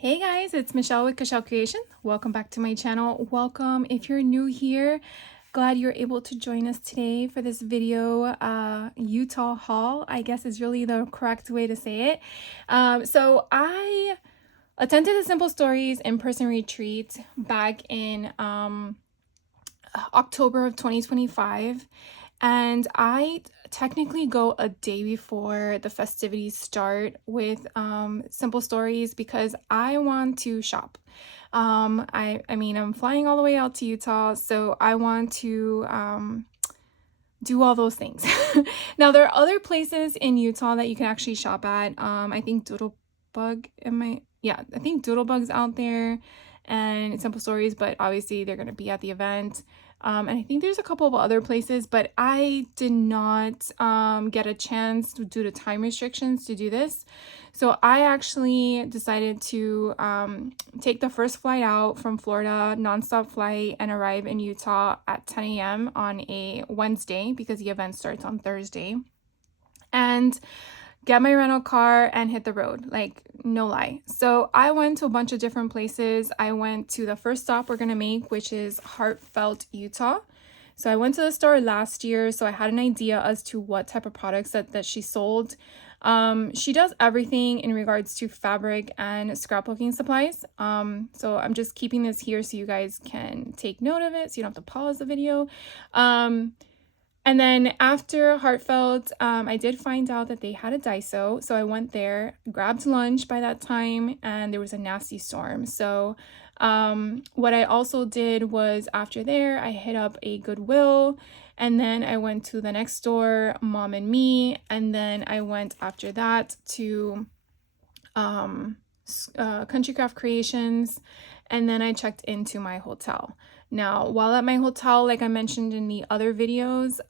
Hey guys, it's Michelle with Cashel Creation. Welcome back to my channel. Welcome if you're new here. Glad you're able to join us today for this video. Utah haul, I guess is really the correct way to say it. So I attended the Simple Stories in-person retreat back in October of 2025. And I technically go a day before the festivities start with Simple Stories because I want to shop. I mean, I'm flying all the way out to Utah, so I want to do all those things. Now, there are other places in Utah that you can actually shop at. I think I think Doodlebug's out there and Simple Stories, but obviously they're going to be at the event. And I think there's a couple of other places, but I did not get a chance due to time restrictions to do this. So I actually decided to take the first flight out from Florida, nonstop flight, and arrive in Utah at 10 a.m. on a Wednesday because the event starts on Thursday. And get my rental car and hit the road, like no lie. So I went to a bunch of different places. I went to the first stop we're gonna make, which is Heartfelt, Utah. So I went to the store last year, so I had an idea as to what type of products that she sold. She does everything in regards to fabric and scrapbooking supplies. So I'm just keeping this here so you guys can take note of it, so you don't have to pause the video. And then after Heartfelt, I did find out that they had a Daiso. So I went there, grabbed lunch by that time, and there was a nasty storm. So what I also did was after there, I hit up a Goodwill, and then I went to the next store, Mom and Me, and then I went after that to Country Craft Creations, and then I checked into my hotel. Now, while at my hotel, like I mentioned in the other videos,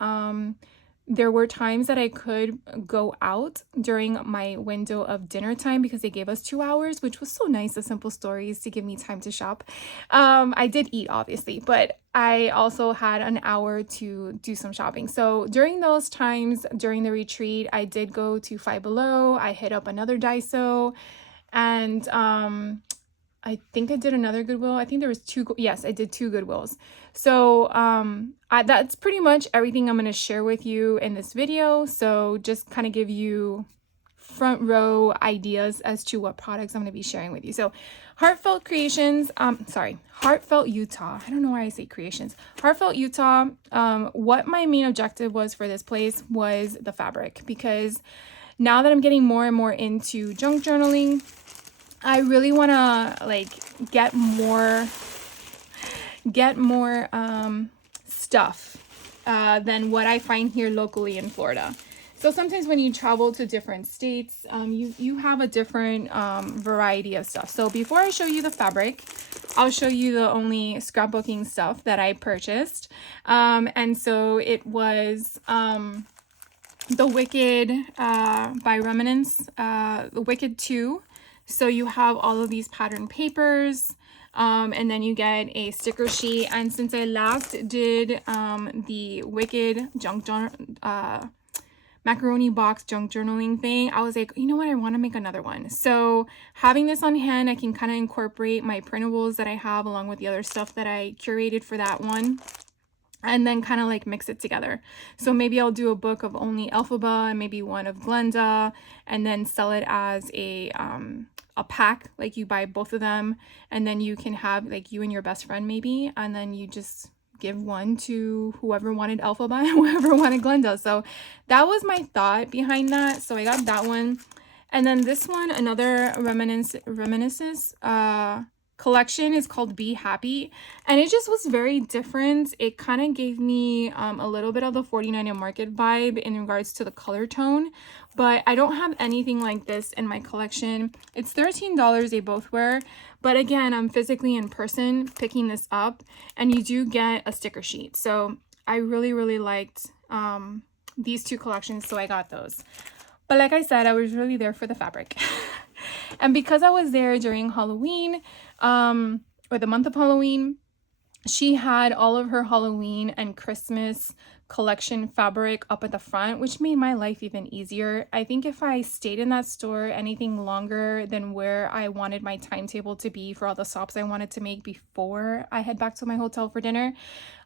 there were times that I could go out during my window of dinner time because they gave us 2 hours, which was so nice of Simple Stories to give me time to shop. I did eat, obviously, but I also had an hour to do some shopping. So during those times, during the retreat, I did go to Five Below. I hit up another Daiso, and I think I did another Goodwill. I think there was two. Yes, I did two Goodwills. So that's pretty much everything I'm going to share with you in this video. So just kind of give you front row ideas as to what products I'm going to be sharing with you. So Heartfelt Creations, Heartfelt Utah. I don't know why I say creations. Heartfelt Utah. What my main objective was for this place was the fabric, because now that I'm getting more and more into junk journaling, I really want to like get more stuff than what I find here locally in Florida. So sometimes when you travel to different states, you have a different variety of stuff. So before I show you the fabric, I'll show you the only scrapbooking stuff that I purchased. And so it was The Wicked by Remnants, The Wicked 2. So you have all of these pattern papers, and then you get a sticker sheet. And since I last did the Wicked macaroni box junk journaling thing, I was like, you know what, I want to make another one. So having this on hand, I can kind of incorporate my printables that I have along with the other stuff that I curated for that one, and then kind of like mix it together. So maybe I'll do a book of only Elphaba and maybe one of Glenda, and then sell it as a pack, like you buy both of them, and then you can have like you and your best friend maybe, and then you just give one to whoever wanted Elphaba and whoever wanted Glenda. So that was my thought behind that. So I got that one. And then this one, another reminiscences collection, is called Be Happy, and it just was very different. It kind of gave me a little bit of the 49 Market vibe in regards to the color tone, but I don't have anything like this in my collection. It's $13 they both were, but again, I'm physically in person picking this up, and you do get a sticker sheet. So I really liked these two collections, so I got those. But like I said, I was really there for the fabric. And because I was there during Halloween, or the month of Halloween, she had all of her Halloween and Christmas collection fabric up at the front, which made my life even easier. I think if I stayed in that store anything longer than where I wanted my timetable to be for all the stops I wanted to make before I head back to my hotel for dinner,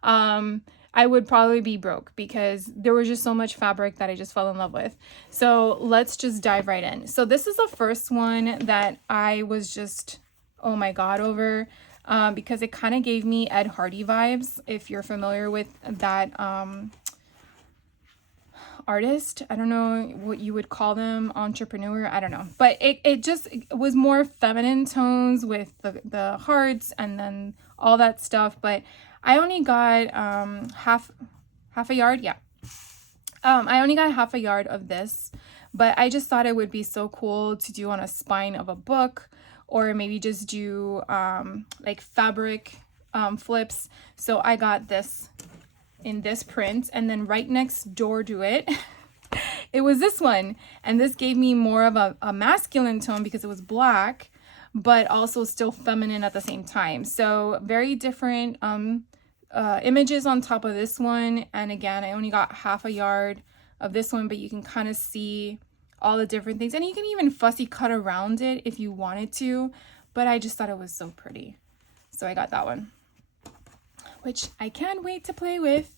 I would probably be broke because there was just so much fabric that I just fell in love with. So let's just dive right in. So this is the first one that I was just, oh my God, over. Because it kind of gave me Ed Hardy vibes, if you're familiar with that artist. I don't know what you would call them, entrepreneur, I don't know. But it just was more feminine tones with the hearts and then all that stuff. But I only got half a yard, yeah. I only got half a yard of this, but I just thought it would be so cool to do on a spine of a book, or maybe just do like fabric flips. So I got this in this print, and then right next door to it, it was this one. And this gave me more of a masculine tone because it was black, but also still feminine at the same time. So very different images on top of this one. And again, I only got half a yard of this one, but you can kind of see all the different things, and you can even fussy cut around it if you wanted to, but I just thought it was so pretty, so I got that one, which I can't wait to play with.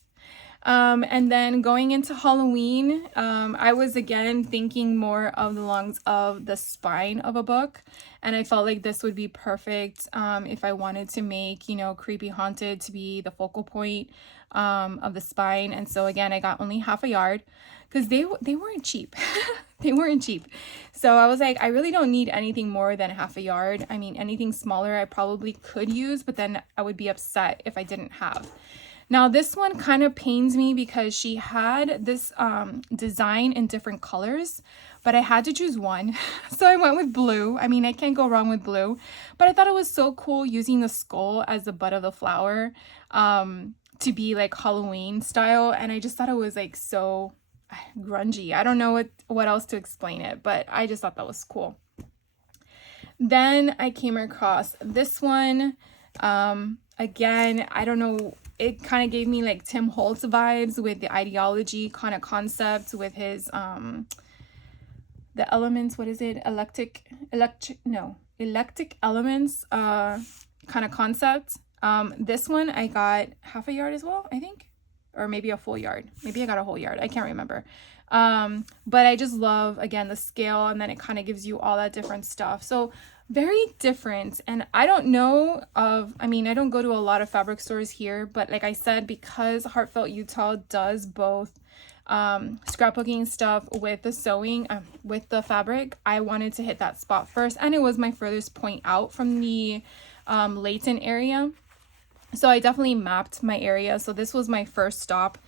And then going into Halloween, I was again thinking more of the longs of the spine of a book, and I felt like this would be perfect if I wanted to make, you know, Creepy Haunted to be the focal point of the spine. And so again, I got only half a yard because they weren't cheap. They weren't cheap. So I was like, I really don't need anything more than half a yard. I mean, anything smaller I probably could use, but then I would be upset if I didn't have. Now this one kind of pains me because she had this design in different colors, but I had to choose one. So I went with blue. I mean, I can't go wrong with blue, but I thought it was so cool using the skull as the butt of the flower to be like Halloween style. And I just thought it was like so grungy. I don't know what else to explain it, but I just thought that was cool. Then I came across this one. Again, I don't know, it kind of gave me like Tim Holtz vibes with the ideology kind of concept with his the elements, what is it, electric elements kind of concept. This one I got half a yard as well, I think, or maybe a full yard. Maybe I got a whole yard, I can't remember. But I just love, again, the scale, and then it kind of gives you all that different stuff. So very different. And I don't know I mean, I don't go to a lot of fabric stores here, but like I said, because Heartfelt Utah does both scrapbooking stuff with the sewing, with the fabric, I wanted to hit that spot first. And it was my furthest point out from the Layton area. So I definitely mapped my area. So this was my first stop.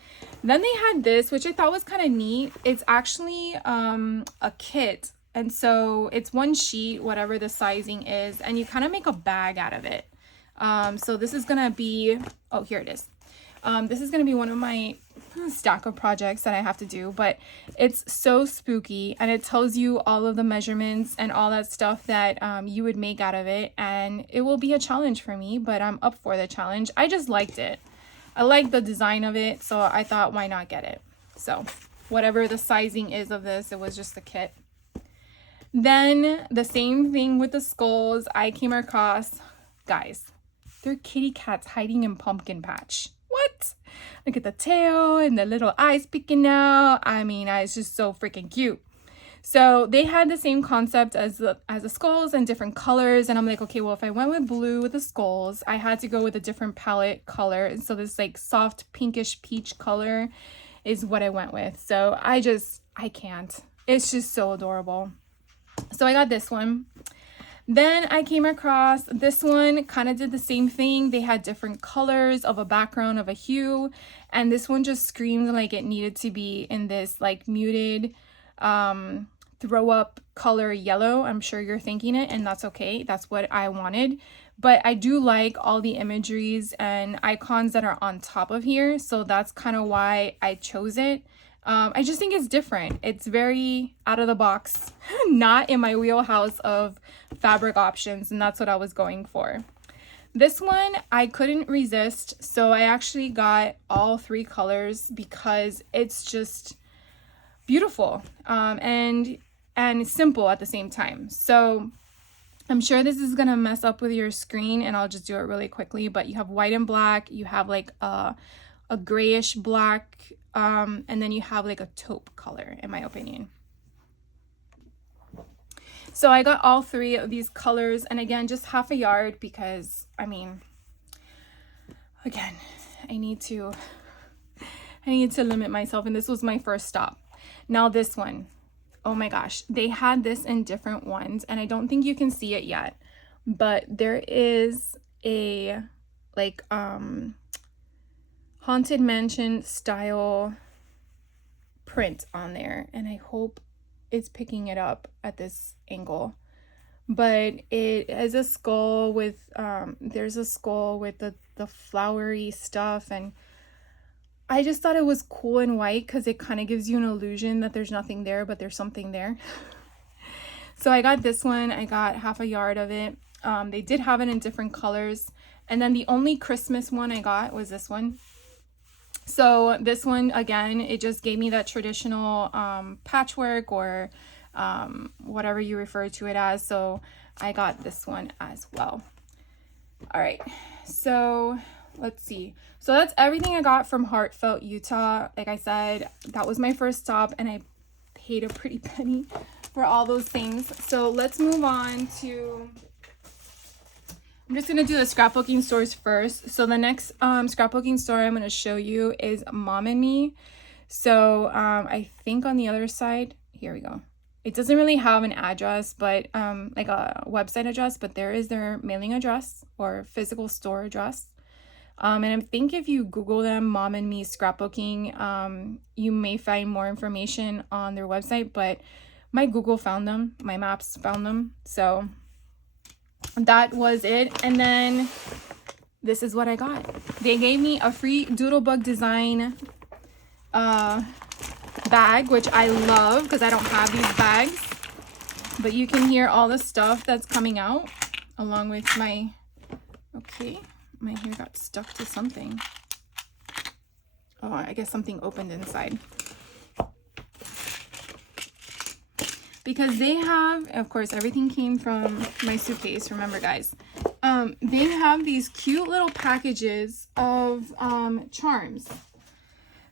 Then they had this, which I thought was kind of neat. It's actually a kit. And so it's one sheet, whatever the sizing is, and you kind of make a bag out of it. So this is going to be, oh, here it is. This is going to be one of my stack of projects that I have to do, but it's so spooky, and it tells you all of the measurements and all that stuff that you would make out of it. And it will be a challenge for me, but I'm up for the challenge. I just liked it. I like the design of it, so I thought, why not get it? So whatever the sizing is of this, it was just the kit. Then the same thing with the skulls. I came across, guys, they're kitty cats hiding in pumpkin patch. What? Look at the tail and the little eyes peeking out. I mean, it's just so freaking cute. So they had the same concept as the skulls and different colors. And I'm like, okay, well, if I went with blue with the skulls, I had to go with a different palette color. And so this like soft pinkish peach color is what I went with. So I can't. It's just so adorable. So I got this one. Then I came across this one, kind of did the same thing. They had different colors of a background of a hue, and this one just screamed like it needed to be in this like muted throw up color yellow. I'm sure you're thinking it, and that's okay. That's what I wanted. But I do like all the imageries and icons that are on top of here, so that's kind of why I chose it. I just think it's different. It's very out of the box, not in my wheelhouse of fabric options, and that's what I was going for. This one I couldn't resist, so I actually got all 3 colors because it's just beautiful, and simple at the same time. So I'm sure this is gonna mess up with your screen, and I'll just do it really quickly. But you have white and black, you have like a grayish black, and then you have like a taupe color, in my opinion. So I got all 3 of these colors, and again, just half a yard because, I mean, again, I need to limit myself, and this was my first stop. Now this one, oh my gosh, they had this in different ones, and I don't think you can see it yet, but there is a like Haunted Mansion style print on there, and I hope it's picking it up at this angle. But it has a skull with there's a skull with the flowery stuff, and I just thought it was cool in white because it kind of gives you an illusion that there's nothing there, but there's something there. So I got this one. I got half a yard of it. They did have it in different colors. And then the only Christmas one I got was this one. So this one, again, it just gave me that traditional patchwork or whatever you refer to it as. So I got this one as well. All right, so let's see. So that's everything I got from Heartfelt, Utah. Like I said, that was my first stop, and I paid a pretty penny for all those things. So let's move on to, I'm just going to do the scrapbooking stores first. So the next scrapbooking store I'm going to show you is Mom and Me. So I think on the other side, here we go. It doesn't really have an address, but like a website address, but there is their mailing address or physical store address. And I think if you Google them, Mom and Me scrapbooking, you may find more information on their website, but my Google found them, my maps found them. So that was it. And then this is what I got. They gave me a free Doodlebug design bag, which I love because I don't have these bags. But you can hear all the stuff that's coming out along with my, okay. My hair got stuck to something. Oh, I guess something opened inside. Because they have, of course, everything came from my suitcase. Remember, guys. They have these cute little packages of charms.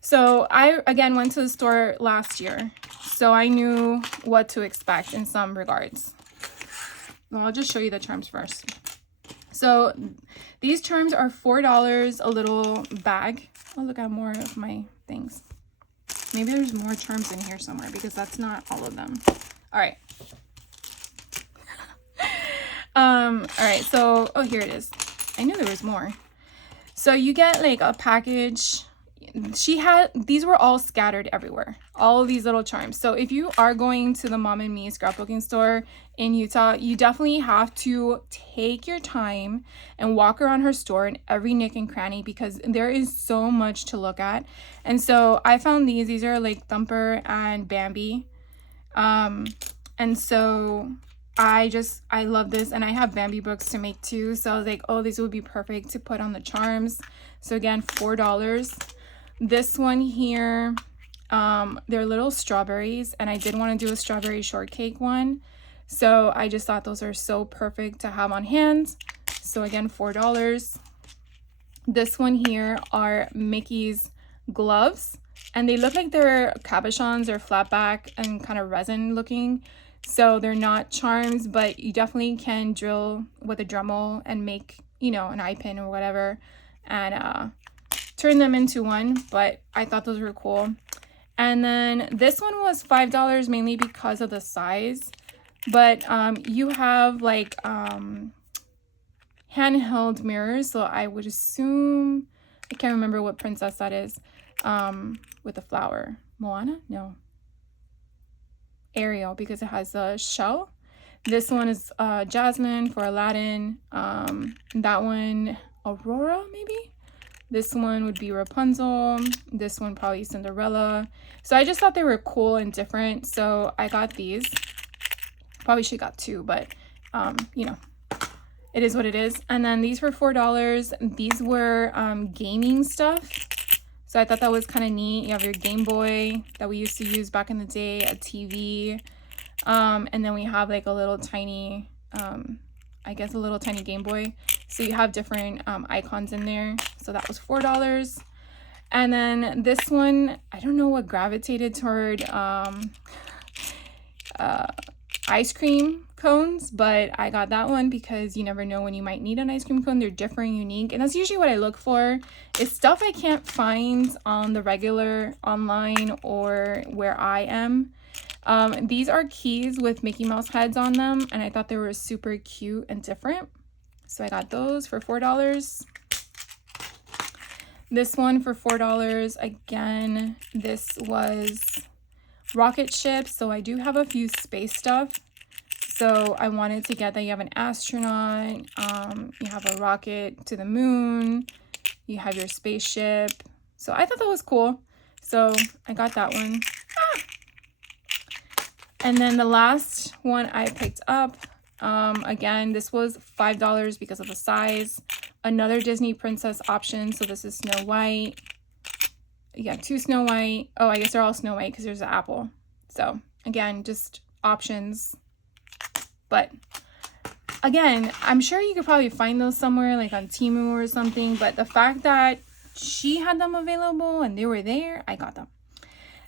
So I, again, went to the store last year. So I knew what to expect in some regards. Well, I'll just show you the charms first. So these charms are $4 a little bag. Oh, look at more of my things. Maybe there's more charms in here somewhere because that's not all of them. All right. All right. So, oh, here it is. I knew there was more. So you get like a package. She had, these were all scattered everywhere, all of these little charms. So if you are going to the Mom and Me scrapbooking store in Utah, you definitely have to take your time and walk around her store in every nook and cranny because there is so much to look at. And so I found these are like Thumper and Bambi. And so I love this, and I have Bambi books to make too. So I was like, oh, these would be perfect to put on the charms. So again, $4. This one here, they're little strawberries, and I did want to do a strawberry shortcake one. So I just thought those are so perfect to have on hand. So again, $4. This one here are Mickey's gloves, and they look like they're cabochons or flat back and kind of resin looking. So they're not charms, but you definitely can drill with a Dremel and make, you know, an eye pin or whatever, and turn them into one. But I thought those were cool. And then this one was $5 mainly because of the size. But you have like handheld mirrors, so I would assume, I can't remember what princess that is, with the flower. Moana? No. Ariel, because it has a shell. This one is Jasmine for Aladdin. That one, Aurora, maybe? This one would be Rapunzel. This one probably Cinderella. So I just thought they were cool and different, so I got these. Probably should got two, but you know, It is what it is. And then these were $4. These were gaming stuff. So I thought that was kind of neat. You have your Game Boy that we used to use back in the day, a TV. And then we have like a little tiny, I guess a little tiny Game Boy. So you have different icons in there. So that was $4. And then this one, I don't know what gravitated toward ice cream cones, but I got that one because you never know when you might need an ice cream cone. They're different, unique, and that's usually what I look for, is stuff I can't find on the regular online or where I am. These are keys with Mickey Mouse heads on them, and I thought they were super cute and different, so I got those for $4. This one for $4 again. This was rocket ships, so I do have a few space stuff. So I wanted to get that you have an astronaut, you have a rocket to the moon, you have your spaceship. So I thought that was cool. So I got that one. And then the last one I picked up, again, this was $5 because of the size. Another Disney princess option. So this is Snow White. Yeah, 2 Snow White. Oh, I guess they're all Snow White because there's an apple. So again, just options. But again, I'm sure you could probably find those somewhere like on Temu or something. But the fact that she had them available and they were there, I got them.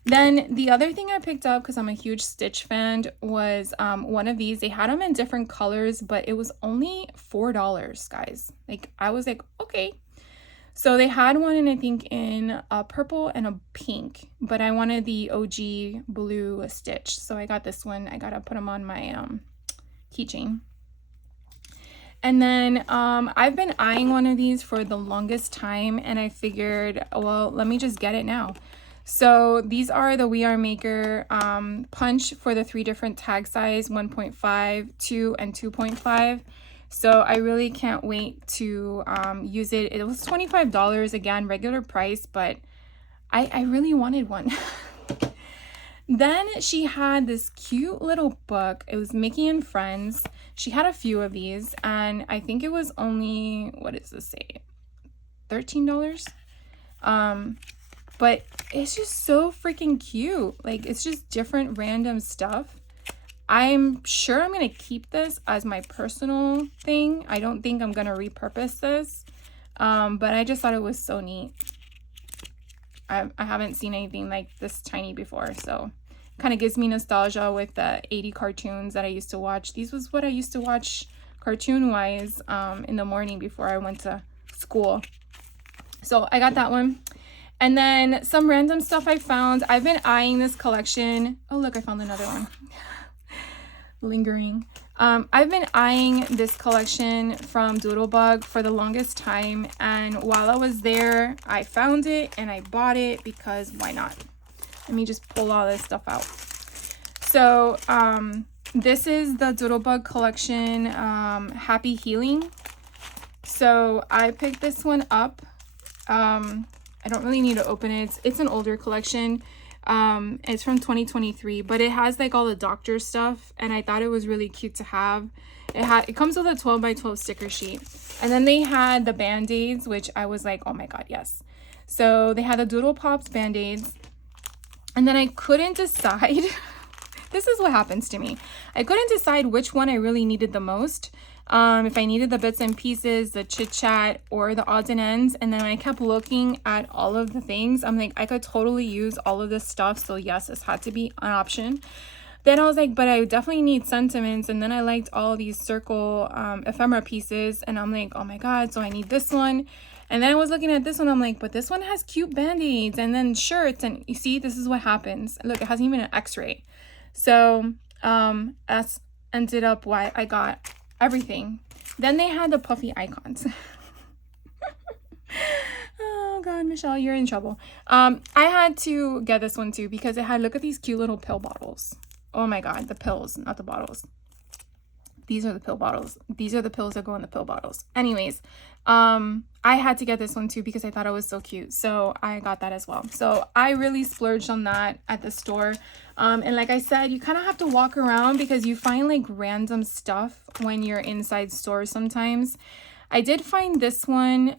Then the other thing I picked up, because I'm a huge Stitch fan, was one of these. They had them in different colors, but it was only $4, guys. Like, I was like, okay. So they had one in, I think, in a purple and a pink, but I wanted the OG blue Stitch. So I got this one. I got to put them on my keychain. And then I've been eyeing one of these for the longest time, and I figured, well, let me just get it now. So these are the We Are Maker punch for the 3 different tag size, 1.5, 2, and 2.5. So I really can't wait to use it. It was $25 again, regular price, but I really wanted one. Then she had this cute little book. It was Mickey and Friends. She had a few of these, and I think it was only, what does this say? $13. But it's just so freaking cute. Like, it's just different random stuff. I'm sure I'm going to keep this as my personal thing. I don't think I'm going to repurpose this. But I just thought it was so neat. I haven't seen anything like this tiny before. So kind of gives me nostalgia with the 80 cartoons that I used to watch. These was what I used to watch cartoon-wise in the morning before I went to school. So I got that one. And then some random stuff I found. I've been eyeing this collection. Oh, look, I found another one. Lingering. I've been eyeing this collection from Doodlebug for the longest time. And while I was there, I found it and I bought it because why not? Let me just pull all this stuff out. So this is the Doodlebug collection, Happy Healing. So I picked this one up. I don't really need to open it. It's an older collection. It's from 2023, but it has like all the doctor stuff, and I thought it was really cute to have. It comes with a 12 by 12 sticker sheet, and then they had the band-aids, which I was like, oh my god, yes. So they had the Doodle Pops band-aids, and then I couldn't decide. This is what happens to me. I couldn't decide which one I really needed the most. If I needed the bits and pieces, the chit chat, or the odds and ends. And then I kept looking at all of the things. I'm like, I could totally use all of this stuff. So yes, this had to be an option. Then I was like, but I definitely need sentiments. And then I liked all these circle ephemera pieces. And I'm like, oh my god, so I need this one. And then I was looking at this one. I'm like, but this one has cute band-aids and then shirts. And you see, this is what happens. Look, it hasn't even an x-ray. So that's ended up why I got everything. Then they had the puffy icons. Oh god, Michelle, you're in trouble. I had to get this one too because it had, look at these cute little pill bottles. Oh my god, the pills, not the bottles. These are the pill bottles. These are the pills that go in the pill bottles. Anyways, I had to get this one too because I thought it was so cute. So I got that as well. So I really splurged on that at the store. And like I said, you kind of have to walk around because you find like random stuff when you're inside stores sometimes. I did find this one,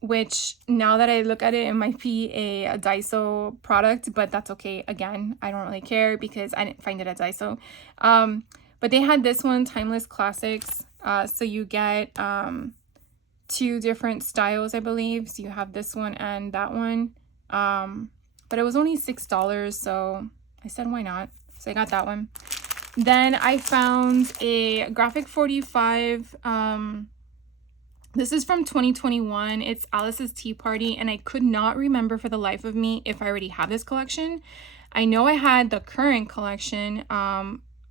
which now that I look at it, it might be a Daiso product, but that's okay. Again, I don't really care because I didn't find it at Daiso. But they had this one, Timeless Classics. So you get two different styles, I believe. So you have this one and that one. But it was only $6, so I said, why not? So I got that one. Then I found a Graphic 45. This is from 2021. It's Alice's Tea Party, and I could not remember for the life of me if I already have this collection. I know I had the current collection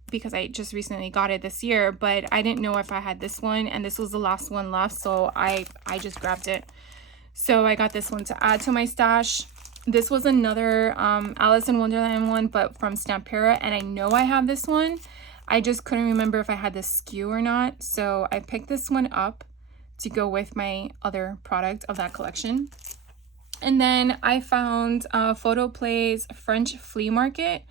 because I just recently got it this year, but I didn't know if I had this one, and this was the last one left, so I just grabbed it. So I got this one to add to my stash. This was another Alice in Wonderland one, but from Stampera, and I know I have this one. I just couldn't remember if I had this SKU or not, so I picked this one up to go with my other product of that collection. And then I found Photoplay's French Flea Market,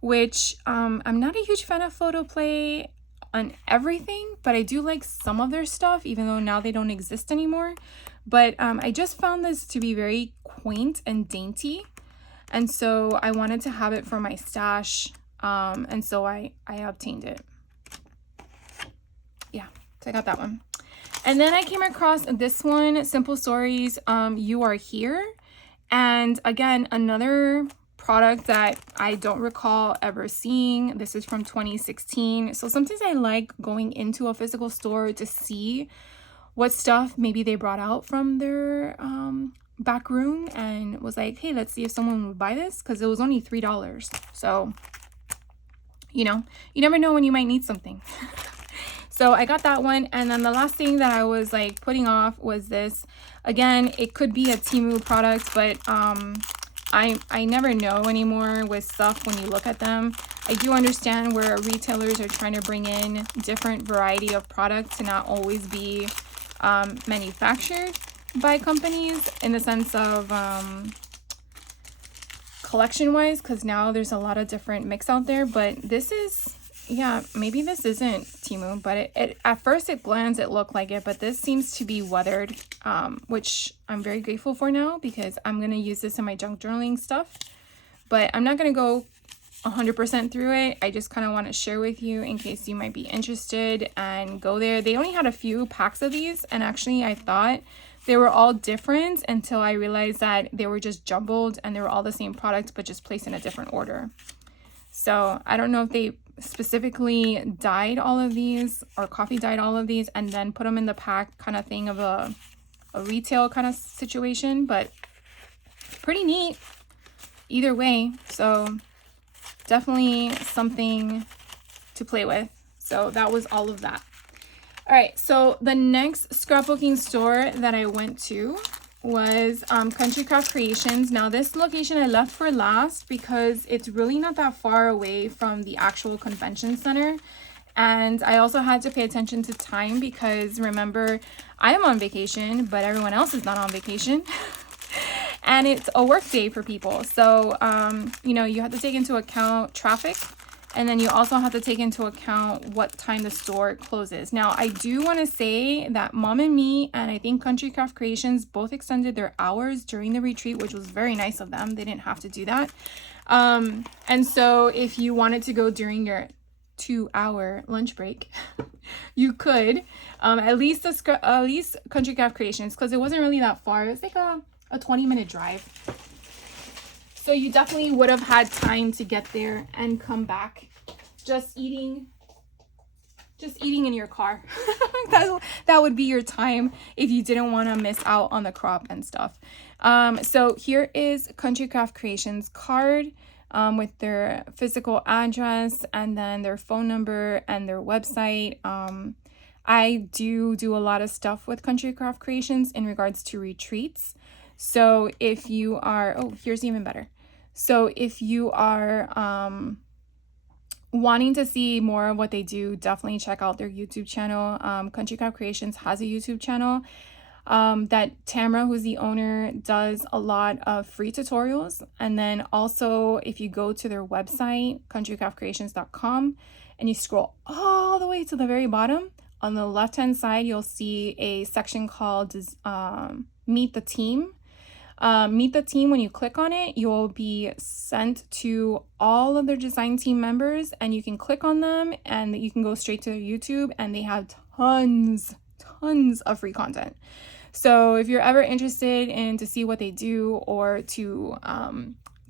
which I'm not a huge fan of Photoplay on everything, but I do like some of their stuff, even though now they don't exist anymore. But I just found this to be very quaint and dainty, and so I wanted to have it for my stash, and so I obtained it. Yeah, so I got that one. And then I came across this one, Simple Stories, You Are Here. And again, another product that I don't recall ever seeing. This is from 2016. So sometimes I like going into a physical store to see what stuff maybe they brought out from their back room and was like, hey, let's see if someone would buy this, because it was only $3. So, you know, you never know when you might need something. So I got that one. And then the last thing that I was like putting off was this. Again, it could be a Temu product, but I never know anymore with stuff when you look at them. I do understand where retailers are trying to bring in different variety of products to not always be manufactured by companies in the sense of collection wise, because now there's a lot of different mix out there. But this is, yeah, maybe this isn't Temu, but it at first at glance it looked like it, but this seems to be weathered, which I'm very grateful for now because I'm going to use this in my junk journaling stuff. But I'm not going to go 100% through it. I just kind of want to share with you in case you might be interested and go there. They only had a few packs of these, and actually I thought they were all different until I realized that they were just jumbled and they were all the same product but just placed in a different order. So I don't know if they specifically dyed all of these or coffee dyed all of these and then put them in the pack kind of thing of a retail kind of situation, but pretty neat either way. So definitely something to play with. So that was all of that. All right, so the next scrapbooking store that I went to was Country Craft Creations. Now this location I left for last because it's really not that far away from the actual convention center, and I also had to pay attention to time because remember, I am on vacation but everyone else is not on vacation. And it's a work day for people, so you know, you have to take into account traffic, and then you also have to take into account what time the store closes. Now, I do want to say that Mom and Me and I think Country Craft Creations both extended their hours during the retreat, which was very nice of them. They didn't have to do that. And so if you wanted to go during your 2-hour lunch break, you could, at least Country Craft Creations, because it wasn't really that far. It was like a 20-minute drive. So you definitely would have had time to get there and come back just eating in your car. that would be your time if you didn't want to miss out on the crop and stuff. So here is Country Craft Creations card with their physical address and then their phone number and their website. I do a lot of stuff with Country Craft Creations in regards to retreats. So if you are, oh, here's even better. So if you are wanting to see more of what they do, definitely check out their YouTube channel. Country Craft Creations has a YouTube channel that Tamara, who's the owner, does a lot of free tutorials. And then also, if you go to their website, countrycraftcreations.com, and you scroll all the way to the very bottom, on the left hand side, you'll see a section called Meet the Team. Meet the Team, when you click on it, you'll be sent to all of their design team members, and you can click on them and you can go straight to their YouTube, and they have tons of free content. So if you're ever interested in to see what they do, or to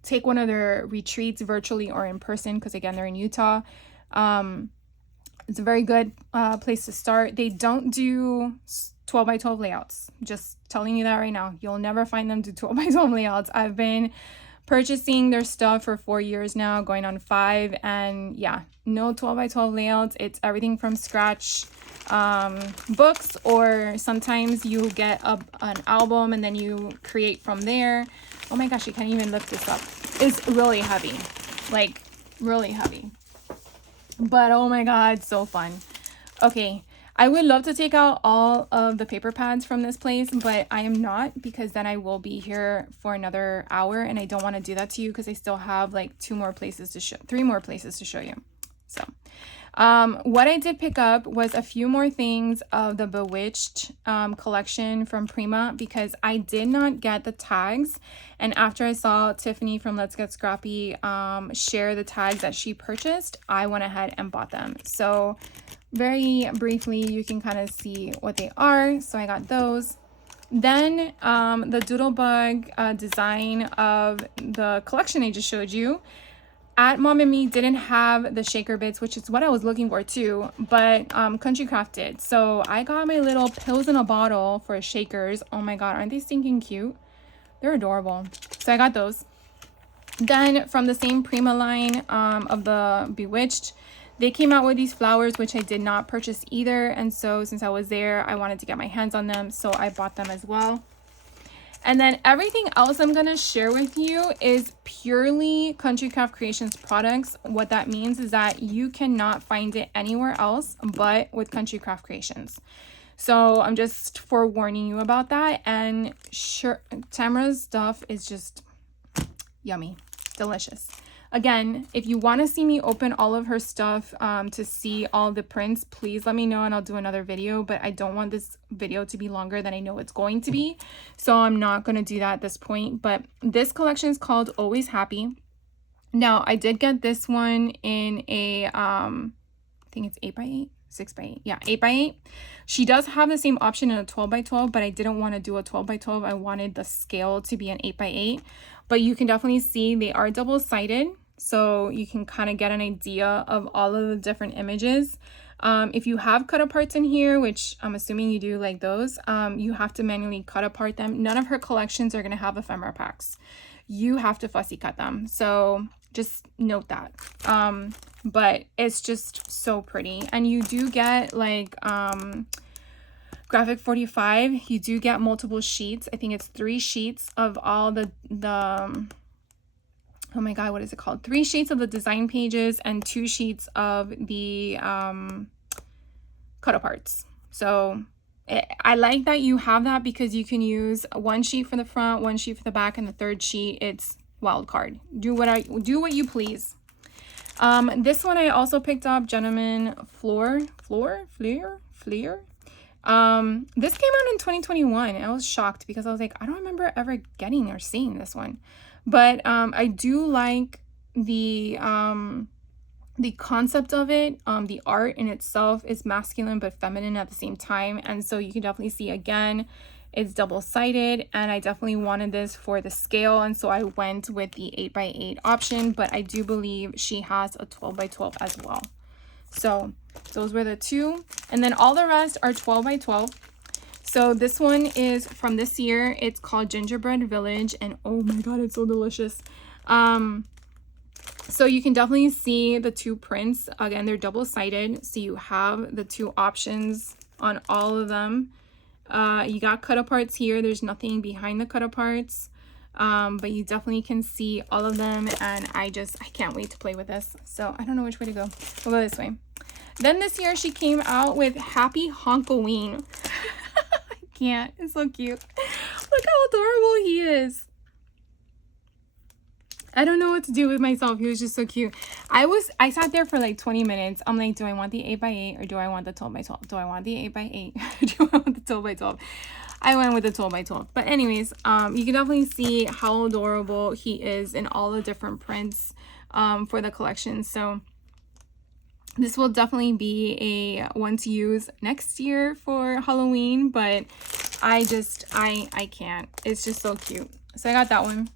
take one of their retreats virtually or in person, because again, they're in Utah, it's a very good place to start. They don't do 12 by 12 layouts. Just telling you that right now. You'll never find them do 12 by 12 layouts. I've been purchasing their stuff for 4 years now, going on 5, and yeah, no 12 by 12 layouts. It's everything from scratch books, or sometimes you get an album and then you create from there. Oh my gosh, you can't even lift this up. It's really heavy, like really heavy, but oh my god, so fun. Okay, I would love to take out all of the paper pads from this place, but I am not, because then I will be here for another hour, and I don't want to do that to you because I still have like 3 more places to show you. So what I did pick up was a few more things of the Bewitched collection from Prima, because I did not get the tags, and after I saw Tiffany from Let's Get Scrappy share the tags that she purchased, I went ahead and bought them. So very briefly, you can kind of see what they are. So I got those. Then the Doodlebug design of the collection I just showed you at Mom and Me didn't have the shaker bits, which is what I was looking for too, but Country Craft did. So I got my little pills in a bottle for shakers. Oh my god, aren't they stinking cute? They're adorable. So I got those. Then from the same Prima line of the Bewitched, they came out with these flowers, which I did not purchase either. And so since I was there, I wanted to get my hands on them, so I bought them as well. And then everything else I'm going to share with you is purely Country Craft Creations products. What that means is that you cannot find it anywhere else but with Country Craft Creations. So I'm just forewarning you about that. And sure, Tamara's stuff is just yummy, delicious. Again, if you want to see me open all of her stuff to see all the prints, please let me know and I'll do another video, but I don't want this video to be longer than I know it's going to be, so I'm not going to do that at this point. But this collection is called Always Happy. Now, I did get this one in a, I think it's 8x8, 6x8, yeah, 8x8. She does have the same option in a 12x12, but I didn't want to do a 12x12. I wanted the scale to be an 8x8. But you can definitely see they are double-sided, so you can kind of get an idea of all of the different images. If you have cut aparts in here, which I'm assuming you do like those, you have to manually cut apart them. None of her collections are going to have ephemera packs. You have to fussy cut them, so just note that. But it's just so pretty. And you do get like Graphic 45, you do get multiple sheets. I think it's 3 sheets of all the oh my god, what is it called? 3 sheets of the design pages and 2 sheets of the cut aparts. So I like that you have that, because you can use 1 sheet for the front, 1 sheet for the back, and the 3rd sheet, it's wild card. Do what you please. This one I also picked up, Gentleman Fleer. This came out in 2021. I was shocked because I was like, I don't remember ever getting or seeing this one. But I do like the concept of it. The art in itself is masculine but feminine at the same time. And so you can definitely see, again, it's double-sided, and I definitely wanted this for the scale, and so I went with the 8x8 option, but I do believe she has a 12x12 as well. So those were the 2, and then all the rest are 12x12. So this one is from this year. It's called Gingerbread Village, and oh my god, it's so delicious. So you can definitely see the 2 prints. Again, they're double-sided, so you have the 2 options on all of them. You got cut aparts here. There's nothing behind the cut aparts. But you definitely can see all of them, and I can't wait to play with this. So I don't know which way to go. We'll go this way. Then this year she came out with Happy Honkoween. I can't. It's so cute. Look how adorable he is. I don't know what to do with myself. He was just so cute. I sat there for like 20 minutes. I'm like, do I want the 8x8 or do I want the 12x12? Do I want the 8x8 or do I want the 12x12? I went with the 12x12. But anyways, you can definitely see how adorable he is in all the different prints for the collection. So this will definitely be a one to use next year for Halloween, but I can't. It's just so cute. So I got that one.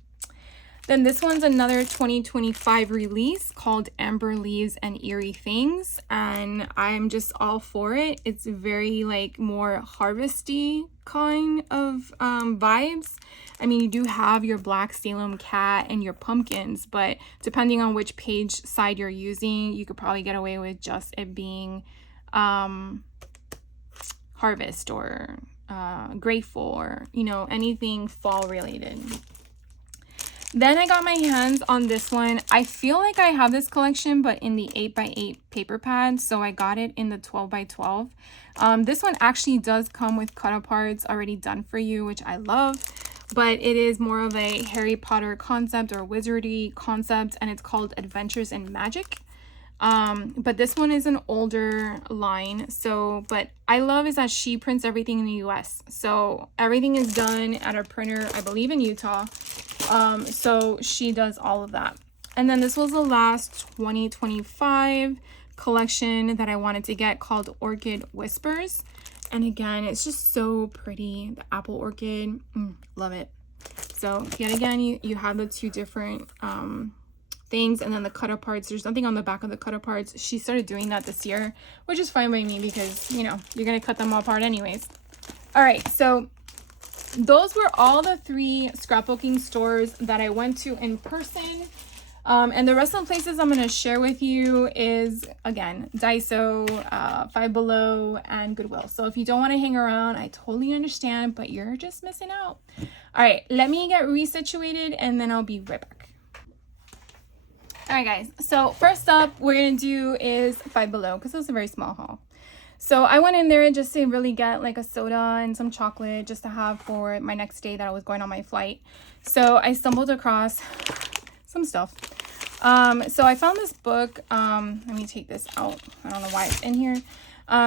Then this one's another 2025 release called Amber Leaves and Eerie Things, and I'm just all for it. It's very like more harvesty kind of vibes. I mean, you do have your black Salem cat and your pumpkins, but depending on which page side you're using, you could probably get away with just it being harvest or grateful, or you know, anything fall related. Then I got my hands on this one. I feel like I have this collection, but in the 8x8 paper pad. So I got it in the 12x12. This one actually does come with cut aparts already done for you, which I love. But it is more of a Harry Potter concept or wizardy concept, and it's called Adventures in Magic. But this one is an older line. So, but I love is that she prints everything in the US. So everything is done at a printer, I believe in Utah. So she does all of that. And then this was the last 2025 collection that I wanted to get, called Orchid Whispers. And again, it's just so pretty. The apple orchid, love it. So yet again, you have the two different things, and then the cut aparts. There's nothing on the back of the cut aparts. She started doing that this year, which is fine by me because, you know, you're gonna cut them all apart anyways. All right, so those were all the 3 scrapbooking stores that I went to in person. And the rest of the places I'm going to share with you is, again, Daiso, Five Below, and Goodwill. So if you don't want to hang around, I totally understand, but you're just missing out. All right, let me get resituated and then I'll be right back. All right, guys. So first up, we're going to do is Five Below because it was a very small haul. So I went in there just to really get like a soda and some chocolate just to have for my next day that I was going on my flight. So I stumbled across some stuff. So I found this book. Let me take this out. I don't know why it's in here.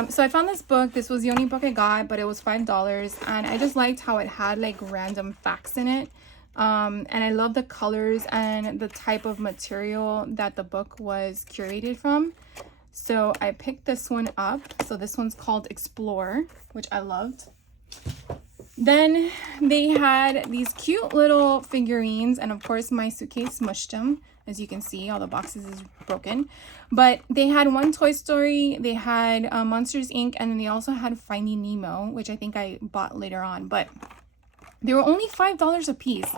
So I found this book. This was the only book I got, but it was $5. And I just liked how it had like random facts in it. And I love the colors and the type of material that the book was curated from. So I picked this one up. So this one's called Explore, which I loved. Then they had these cute little figurines, and of course my suitcase smushed them. As you can see, all the boxes is broken. But they had one Toy Story, they had Monsters Inc., and then they also had Finding Nemo, which I think I bought later on. But they were only $5 a piece.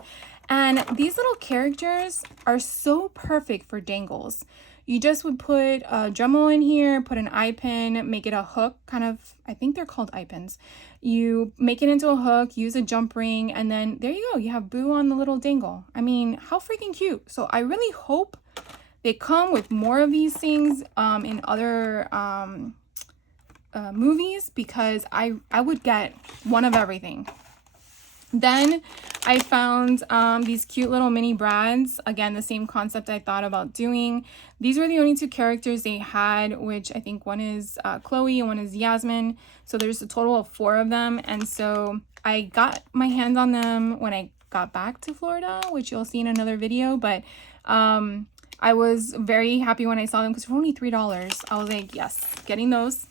And these little characters are so perfect for dangles. You just would put a Dremel in here, put an eye pin, make it a hook, kind of, I think they're called eye pins. You make it into a hook, use a jump ring, and then there you go. You have Boo on the little dangle. I mean, how freaking cute. So I really hope they come with more of these things in other movies, because I would get one of everything. Then I found these cute little mini brads. Again, the same concept I thought about doing. These were the only 2 characters they had, which I think one is Chloe and one is Yasmin. So there's a total of 4 of them. And so I got my hands on them when I got back to Florida, which you'll see in another video. But I was very happy when I saw them because for only $3. I was like, yes, getting those.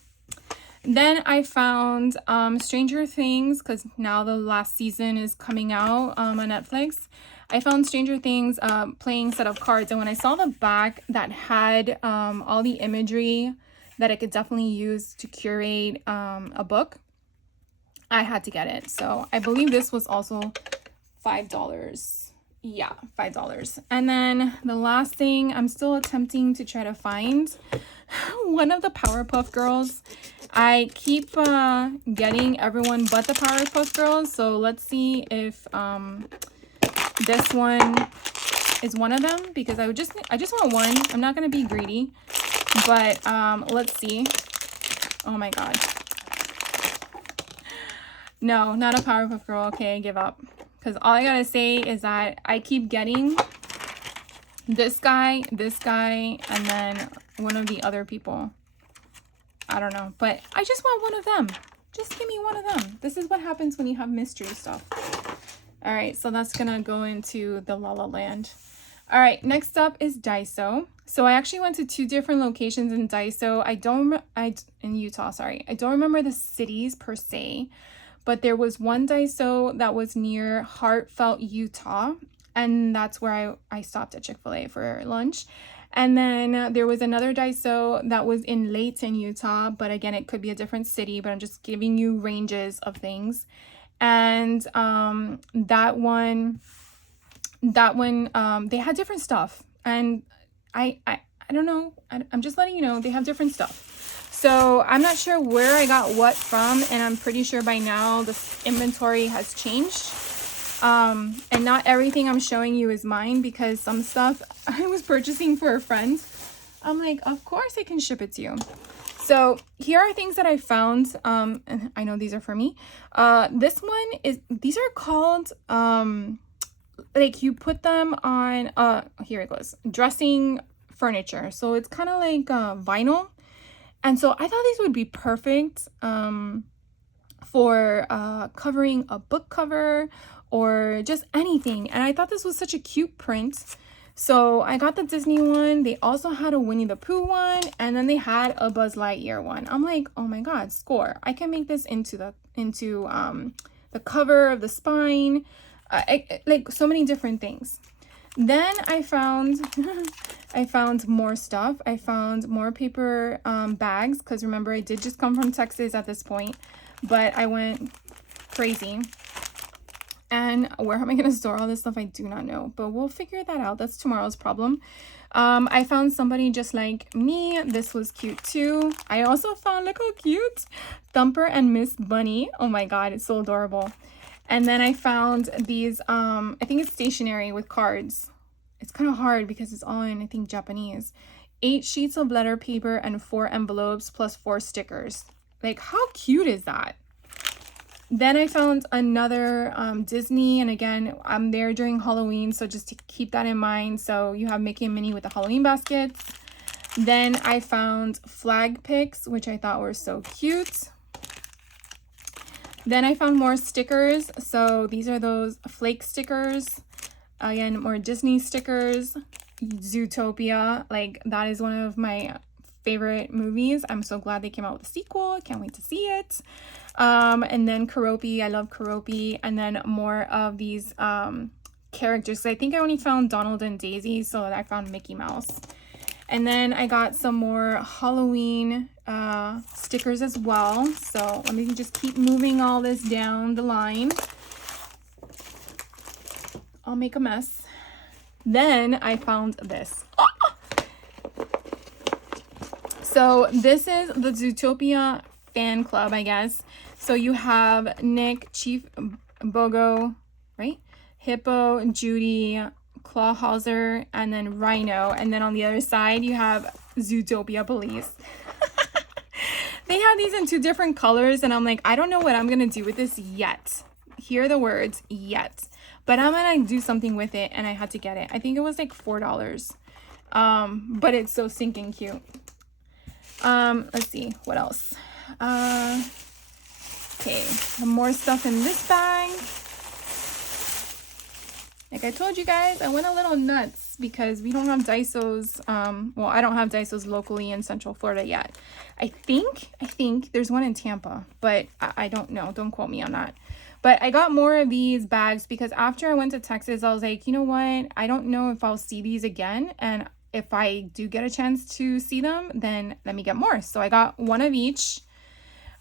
Then I found Stranger Things, because now the last season is coming out on Netflix. I found Stranger Things playing set of cards, and when I saw the back that had all the imagery that I could definitely use to curate a book, I had to get it. So I believe this was also $5. Yeah, $5. And then the last thing, I'm still attempting to try to find one of the Powerpuff Girls. I keep getting everyone but the Powerpuff Girls, so let's see if This one is one of them because I just want one. I'm not gonna be greedy, but let's see. Oh my god. No, not a Powerpuff Girl. Okay, I give up. Because all I gotta say is that I keep getting this guy, and then one of the other people. I don't know, but I just want one of them. Just give me one of them. This is what happens when you have mystery stuff. All right, so that's gonna go into the La La Land. All right, next up is Daiso. So I actually went to 2 different locations in Daiso. In Utah, sorry. I don't remember the cities per se, but there was one Daiso that was near Heartfelt, Utah, and that's where I stopped at Chick-fil-A for lunch. And then there was another Daiso that was in Layton, Utah, but again, it could be a different city, but I'm just giving you ranges of things. And that one, they had different stuff, and I don't know. I'm just letting you know they have different stuff. So I'm not sure where I got what from, and I'm pretty sure by now the inventory has changed. And not everything I'm showing you is mine, because some stuff I was purchasing for a friend. I'm like, of course I can ship it to you. So here are things that I found. And I know these are for me. These are called, like you put them on, here it goes, dressing furniture. So it's kind of like vinyl. And so I thought these would be perfect for covering a book cover or just anything. And I thought this was such a cute print. So I got the Disney one. They also had a Winnie the Pooh one, and then they had a Buzz Lightyear one. I'm like, oh my god, score. I can make this into the cover of the spine. Like so many different things. Then I found more stuff. I found more paper bags, because remember, I did just come from Texas at this point, but I went crazy. And where am I going to store all this stuff? I do not know, but we'll figure that out. That's tomorrow's problem. I found somebody just like me. This was cute too. I also found, look how cute, Thumper and Miss Bunny. Oh my god, it's so adorable. And then I found these, I think it's stationery with cards. It's kind of hard because it's all in, I think, Japanese. 8 sheets of letter paper and 4 envelopes plus 4 stickers. Like, how cute is that? Then I found another Disney, and again, I'm there during Halloween, so just to keep that in mind. So you have Mickey and Minnie with the Halloween baskets. Then I found flag picks, which I thought were so cute. Then I found more stickers. So these are those flake stickers. Again, more Disney stickers. Zootopia, like that is one of my favorite movies. I'm so glad they came out with a sequel. Can't wait to see it. And then Keroppi, I love Keroppi. And then more of these characters. So I think I only found Donald and Daisy, so I found Mickey Mouse. And then I got some more Halloween stickers as well. So let me just keep moving all this down the line. I'll make a mess. Then I found this. So this is the Zootopia fan club, I guess. So you have Nick, Chief Bogo, right? Hippo, Judy, Clawhauser, and then Rhino. And then on the other side, you have Zootopia Police. They have these in 2 different colors, and I'm like, I don't know what I'm going to do with this yet. Hear the words, yet. But I'm going to do something with it, and I had to get it. I think it was like $4. But it's so stinking cute. Let's see, what else? Okay, some more stuff in this bag. Like I told you guys, I went a little nuts because we don't have Daisos. Well, I don't have Daisos locally in Central Florida yet. I think there's one in Tampa, but I don't know. Don't quote me on that. But I got more of these bags because after I went to Texas, I was like, you know what? I don't know if I'll see these again. And if I do get a chance to see them, then let me get more. So I got one of each.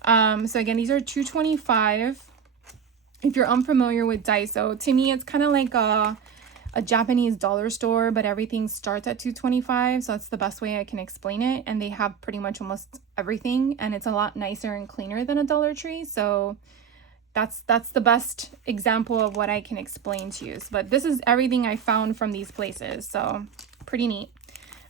So again, these are $2.25. If you're unfamiliar with Daiso, to me, it's kind of like a Japanese dollar store, but everything starts at $2.25. So that's the best way I can explain it. And they have pretty much almost everything. And it's a lot nicer and cleaner than a Dollar Tree. So that's the best example of what I can explain to you. But this is everything I found from these places, so pretty neat.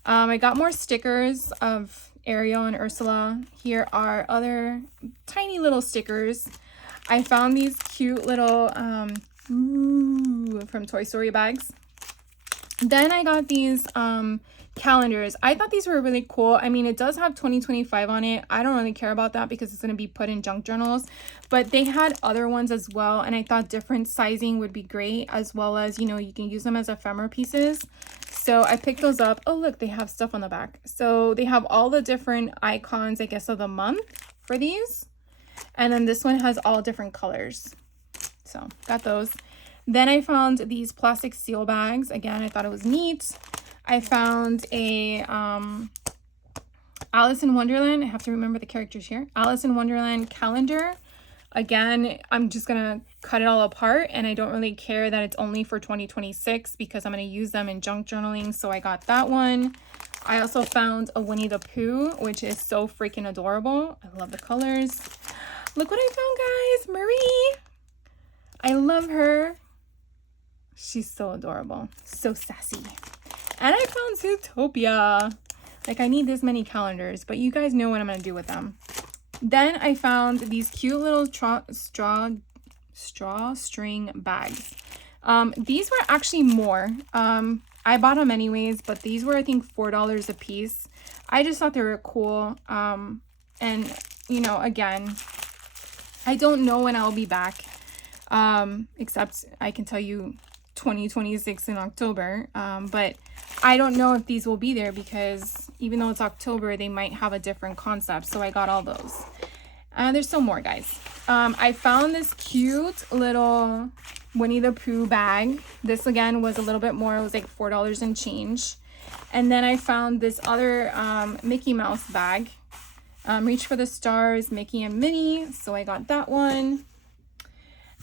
I got more stickers of Ariel and Ursula. Here are other tiny little stickers. I found these cute little from Toy Story bags. Then I got these calendars. I thought these were really cool. I mean, it does have 2025 on it. I don't really care about that because it's going to be put in junk journals, but they had other ones as well, and I thought different sizing would be great, as well as, you know, you can use them as ephemera pieces. So I picked those up. Oh, look, they have stuff on the back. So they have all the different icons, I guess, of the month for these. And then this one has all different colors. So got those. Then I found these plastic seal bags. Again, I thought it was neat. I found a Alice in Wonderland. I have to remember the characters here. Alice in Wonderland calendar. Again, I'm just going to cut it all apart, and I don't really care that it's only for 2026 because I'm going to use them in junk journaling. So I got that one. I also found a Winnie the Pooh, which is so freaking adorable. I love the colors. Look what I found, guys. Marie. I love her. She's so adorable. So sassy. And I found Zootopia. Like, I need this many calendars, but you guys know what I'm going to do with them. Then I found these cute little straw string bags. These were actually more. I bought them anyways, but these were, I think, $4 a piece. I just thought they were cool. And, you know, again, I don't know when I'll be back. Except I can tell you 2026 in October. But I don't know if these will be there because even though it's October, they might have a different concept. So I got all those. There's still more, guys. I found this cute little Winnie the Pooh bag. This again was a little bit more. It was like $4 and change. And then I found this other Mickey Mouse bag. Reach for the Stars, Mickey and Minnie. So I got that one.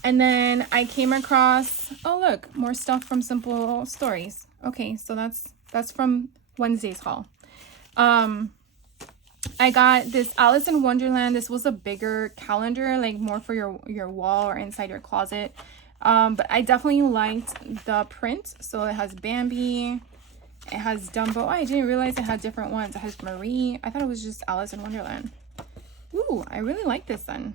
And then I came across, oh look, more stuff from Simple Stories. Okay, so that's from Wednesday's haul. I got this Alice in Wonderland. This was a bigger calendar, like more for your wall or inside your closet. But I definitely liked the print. So it has Bambi, it has Dumbo. Oh, I didn't realize it had different ones. It has Marie. I thought it was just Alice in Wonderland. Ooh, I really like this then.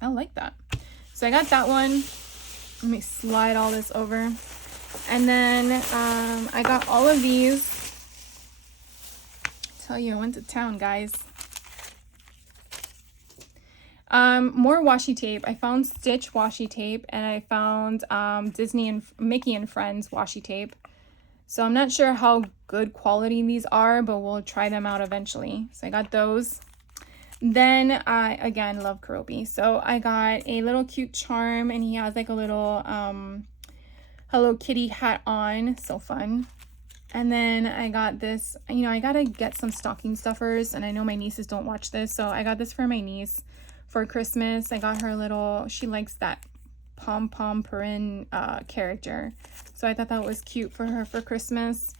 I like that. So I got that one. Let me slide all this over. And then I got all of these. Tell you, I went to town, guys. More washi tape. I found Stitch washi tape, and I found Disney and Mickey and Friends washi tape. So I'm not sure how good quality these are, but we'll try them out eventually. So I got those. Then I, again, love Kurobi. So I got a little cute charm, and he has like a little Hello Kitty hat on. So fun. And then I got this, you know, I gotta get some stocking stuffers, and I know my nieces don't watch this, so I got this for my niece for Christmas. I got her a little, she likes that Pom Pom Purin character. So I thought that was cute for her for Christmas.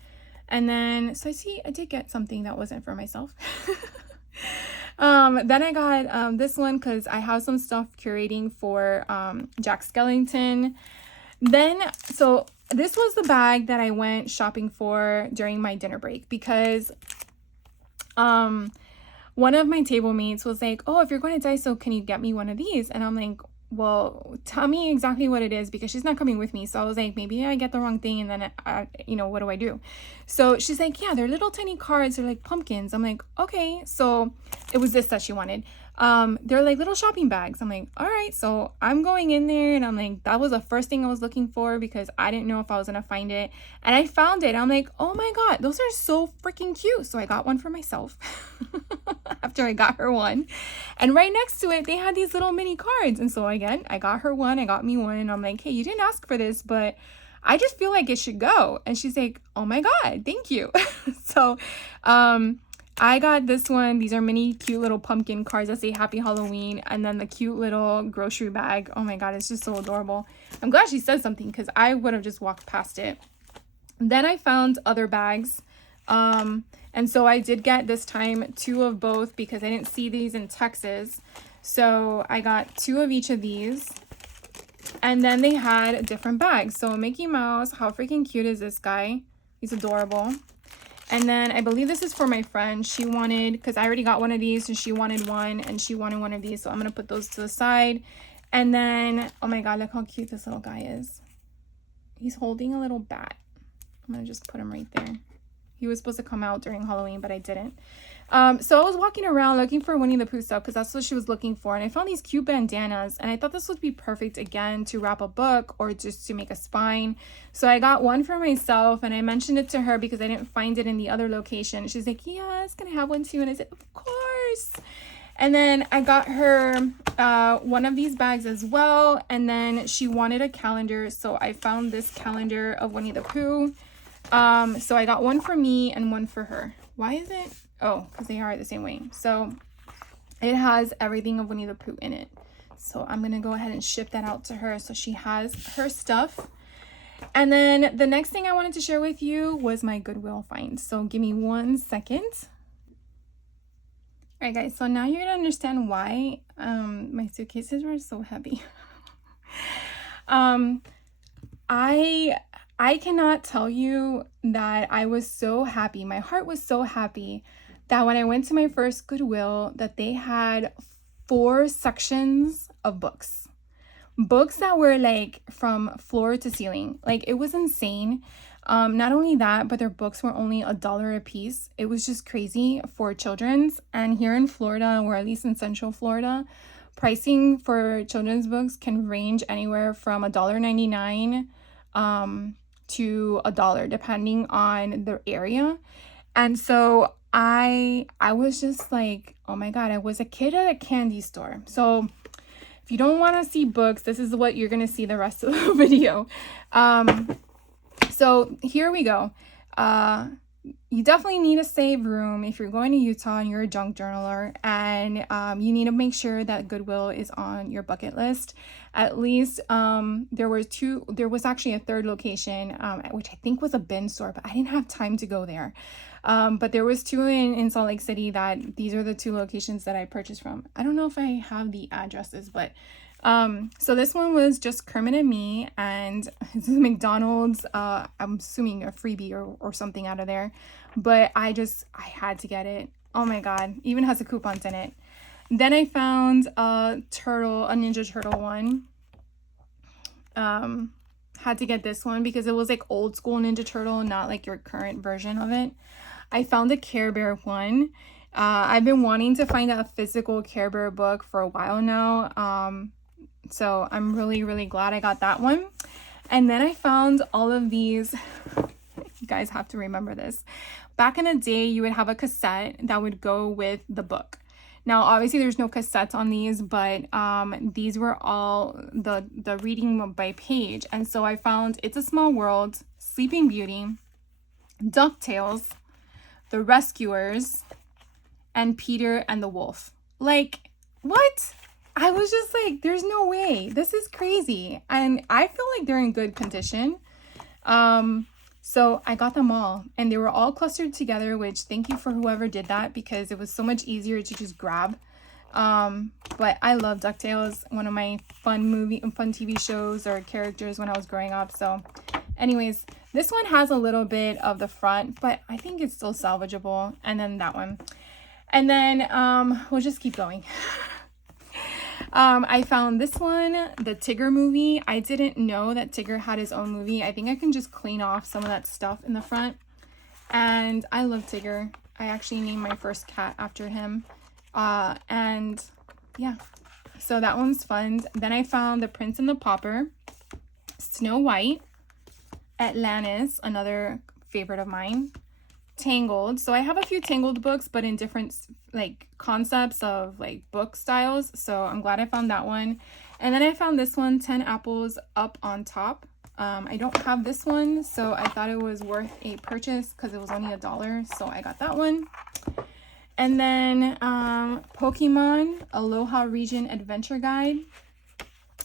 And then, so I did get something that wasn't for myself. Then I got this one because I have some stuff curating for Jack Skellington. Then, so this was the bag that I went shopping for during my dinner break because one of my table mates was like, oh, if you're going to Daiso, can you get me one of these? And I'm like, well, tell me exactly what it is because she's not coming with me. So I was like, maybe I get the wrong thing and then, you know, what do I do? So she's like, yeah, they're little tiny cards. They're like pumpkins. I'm like, okay. So it was this that she wanted. They're like little shopping bags. I'm like, all right. So I'm going in there and I'm like, that was the first thing I was looking for because I didn't know if I was going to find it. And I found it. I'm like, oh my God, those are so freaking cute. So I got one for myself after I got her one. And right next to it, they had these little mini cards. And so again, I got her one, I got me one. And I'm like, hey, you didn't ask for this, but I just feel like it should go. And she's like, oh my God, thank you. So, I got this one. These are mini cute little pumpkin cards that say Happy Halloween. And then the cute little grocery bag. Oh my God, it's just so adorable. I'm glad she said something because I would have just walked past it. Then I found other bags. And so I did get this time 2 of both because I didn't see these in Texas. So I got 2 of each of these. And then they had different bags. So Mickey Mouse, how freaking cute is this guy? He's adorable. And then I believe this is for my friend. She wanted, because I already got one of these, and she wanted one, and she wanted one of these. So I'm going to put those to the side. And then, oh my God, look how cute this little guy is. He's holding a little bat. I'm going to just put him right there. He was supposed to come out during Halloween, but I didn't. So I was walking around looking for Winnie the Pooh stuff because that's what she was looking for. And I found these cute bandanas. And I thought this would be perfect, again, to wrap a book or just to make a spine. So I got one for myself. And I mentioned it to her because I didn't find it in the other location. She's like, yes, can I have one too? And I said, of course. And then I got her one of these bags as well. And then she wanted a calendar. So I found this calendar of Winnie the Pooh. So I got one for me and one for her. Why is it? Oh, because they are the same way. So it has everything of Winnie the Pooh in it. So I'm going to go ahead and ship that out to her so she has her stuff. And then the next thing I wanted to share with you was my Goodwill find. So give me 1 second. All right, guys. So now you're going to understand why my suitcases were so heavy. I cannot tell you that I was so happy. My heart was so happy that when I went to my first Goodwill, that they had 4 sections of books. Books that were like from floor to ceiling. Like, it was insane. Not only that, but their books were only $1 a piece. It was just crazy for children's. And here in Florida, or at least in Central Florida, pricing for children's books can range anywhere from $1.99 to $1, depending on the area. And so I was just like, oh my God, I was a kid at a candy store. So if you don't want to see books, this is what you're going to see the rest of the video. So here we go. You definitely need to save room if you're going to Utah and you're a junk journaler, and you need to make sure that Goodwill is on your bucket list. At least there was actually a third location, which I think was a bin store, but I didn't have time to go there. But there was 2 in Salt Lake City. That these are the 2 locations that I purchased from. I don't know if I have the addresses, but so this one was just Kermit and Me, and this is McDonald's. I'm assuming a freebie or something out of there, but I had to get it. Oh my God, even has the coupons in it. Then I found a Ninja Turtle one. Had to get this one because it was like old school Ninja Turtle, not like your current version of it. I found a Care Bear one. I've been wanting to find a physical Care Bear book for a while now. So I'm really, really glad I got that one. And then I found all of these. You guys have to remember this. Back in the day, you would have a cassette that would go with the book. Now, obviously, there's no cassettes on these, but these were all the reading by page. And so I found It's a Small World, Sleeping Beauty, DuckTales, The Rescuers, and Peter and the Wolf. Like, what? I was just like, there's no way. This is crazy. And I feel like they're in good condition. So I got them all, and they were all clustered together, which thank you for whoever did that, because it was so much easier to just grab. But I love DuckTales, one of my fun TV shows or characters when I was growing up. So anyways, this one has a little bit of the front, but I think it's still salvageable. And then that one. And then we'll just keep going. I found this one, the Tigger movie. I didn't know that Tigger had his own movie. I think I can just clean off some of that stuff in the front. And I love Tigger. I actually named my first cat after him. And yeah, so that one's fun. Then I found The Prince and the Pauper, Snow White, Atlantis, another favorite of mine, Tangled. So I have a few Tangled books, but in different like concepts of like book styles. So I'm glad I found that one. And then I found this one, 10 Apples Up on Top. I don't have this one, so I thought it was worth a purchase because it was only $1. So I got that one. And then Pokemon Aloha Region Adventure Guide.